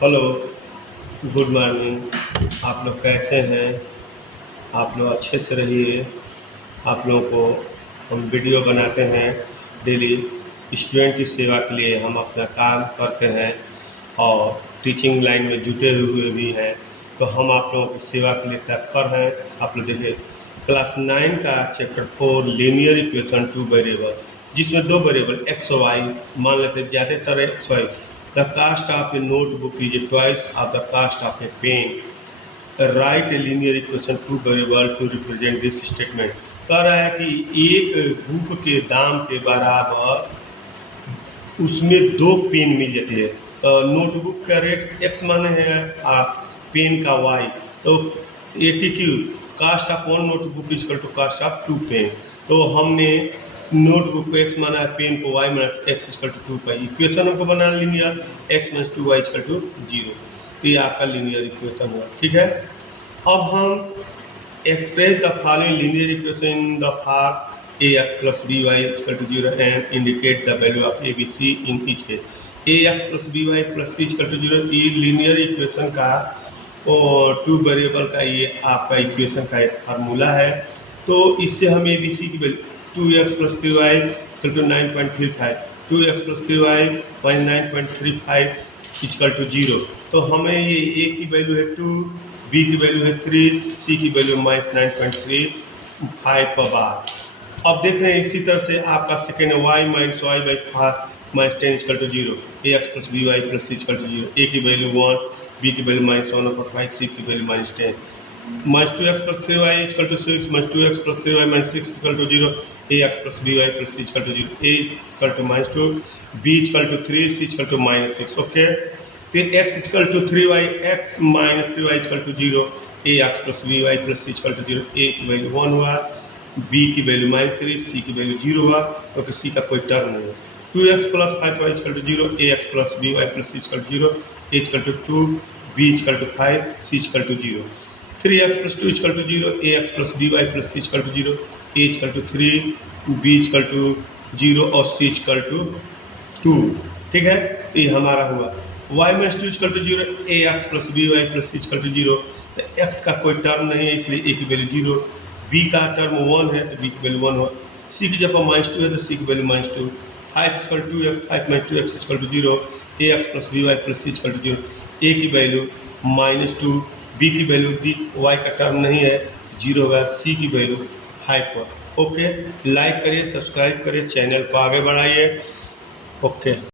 Hello, good morning. आप लोग कैसे हैं? आप लोग अच्छे से रहिए। आप लोगों को हम वीडियो बनाते हैं डेली। स्टूडेंट की सेवा के लिए हम अपना काम करते हैं और टीचिंग लाइन में जुटे हुए भी हैं, तो हम आप लोगों की सेवा के लिए तत्पर हैं। आप लोग देखिए, क्लास 9 का chapter 4 linear equation two variable, जिसमें दो वेरिएबल एक्स और वाई मान लेते हैं, ज़्यादातर x y. The cost of a notebook is twice of the cost of a pen. Write a linear equation two variable to represent this statement. कह रहा है कि एक बुक के दाम के बराबर उसमें दो पेन मिल जाती है। नोटबुक का रेट एक्स माने है और पेन का वाई, तो ATQ cost of one notebook is equal to cost of two pen. तो हमने नोटबुक को एक्स माना है, पेन को वाई माना है, x equal to 2 pi. Equation हमको बनाना linear, x minus 2y equal to 0। तो ये आपका लीनियर इक्वेशन हुआ, ठीक है। अब हम express the following linear equation in the form ax plus by equal to 0 and indicate the value of a b c in each case। ax plus by plus c equal to 0 ये linear equation का two variable का ये आपका equation का एक formula है। तो इससे हम ए बी सी की value 2x plus 3y equal to 9.35, 2x plus 3y minus 9.35 equal to 0। तो हमें ये a की वैल्यू है 2, b की वैल्यू है 3, c की वैल्यू माइनस 9.35 पर बार। अब देख रहे हैं इसी तरह से आपका सेकेंड है y minus Y by minus 10 equal to 0, a x plus b y plus c equal to 0, a की वैल्यू 1, बी की वैल्यू माइनस 1/5, सी की value minus 10, minus 2x plus 3y equal to 6, minus 2x plus 3y minus 6 equal to 0, a x plus b y plus c equal to 0, a equal to minus 2, B equal to 3, c equal to minus 6। Okay, फिर x equal to 3y, x minus 3y equal to 0, a x plus b y plus c equal to 0, a की value 1 हुआ, b की value minus 3, सी की value 0 हुआ, क्योंकि सी का कोई term नहीं है। 2x plus 5y equal to 0, a x plus b y plus c equal to 0, a equal to 2, b equal to 5, c equal to 0, 3x plus 2 equal to 0, a x plus b y plus c equal to 0, a equal to 3, b equal to 0 और सी equal to 2। ठीक है, ये हमारा हुआ y minus 2 equal to 0, a x plus b y plus c equal to 0। तो x का कोई term नहीं है, इसलिए a की वैल्यू 0, b का टर्म 1 है तो b की वैल्यू 1 हो, c की जगह माइनस 2 है तो c की value minus 2, 5 equal to 5 minus 2x equal to 0, a x plus b y plus c equal to 0, a की वैल्यू माइनस 2, b की वैल्यू b y का टर्म नहीं है 0 होगा, c की वैल्यू 5 हो। ओके, लाइक करिए, सब्सक्राइब करिए, चैनल को आगे बढ़ाइए। ओके।